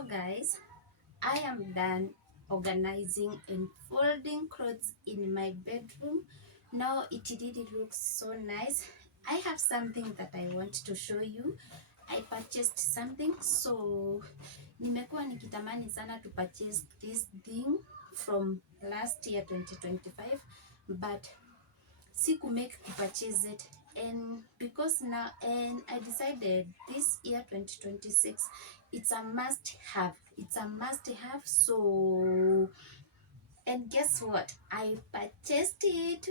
So guys, I am done organizing and folding clothes in my bedroom. Now it really looks so nice. I have something that I want to show you. I purchased something, so nimekuwa nikitamani sana to purchase this thing from last year 2025, but make to purchase it, and because now, and I decided this year 2026 it's a must have, so, and guess what, I purchased it.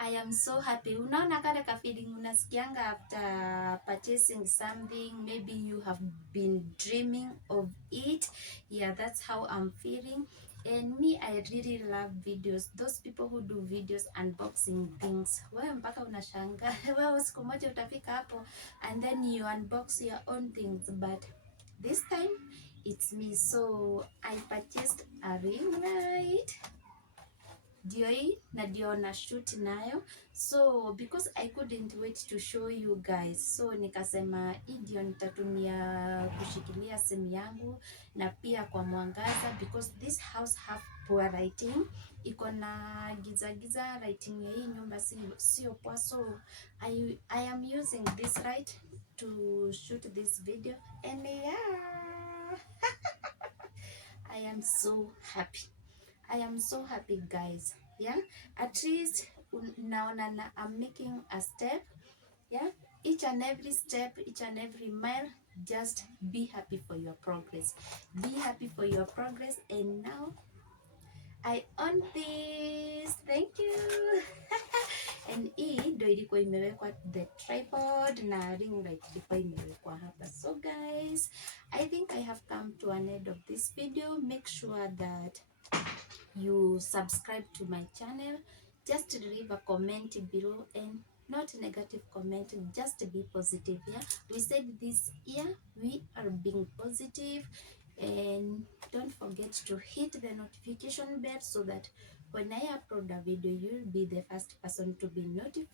I am so happy. Unaona kale ka feeling unasikianga after purchasing something, maybe you have been dreaming of it. Yeah, that's how I'm feeling. And me, I really love videos. Those people who do videos unboxing things. Wewe mpaka unashanga. Wewe siku moja utafika hapo and then you unbox your own things, but this time it's me. So I purchased a ring light. Ndio hii na ndio na shoot nayo, so because I couldn't wait to show you guys, so nikasema hii ndio nitatumia kushikilia simu yangu na pia kwa mwangaza, because this house have poor lighting, iko na giza giza, lighting ya hii nyumba sio poa, so I am using this light to shoot this video, and yeah. I am so happy. I am so happy, guys. Yeah, at least naona na I'm making a step. Yeah, each and every step, each and every mile, just be happy for your progress. Be happy for your progress. And now I own this. Thank you. And hii ndio ilikuwa imewekwa the tripod na ring light ilikuwa imewekwa hapa. So guys, I think I have come to an end of this video. Make sure that you subscribe to my channel. Just leave a comment below, and not negative comment, just be positive. Yeah, we said this year we are being positive, and don't forget to hit the notification bell so that when I upload a video, you'll be the first person to be notified.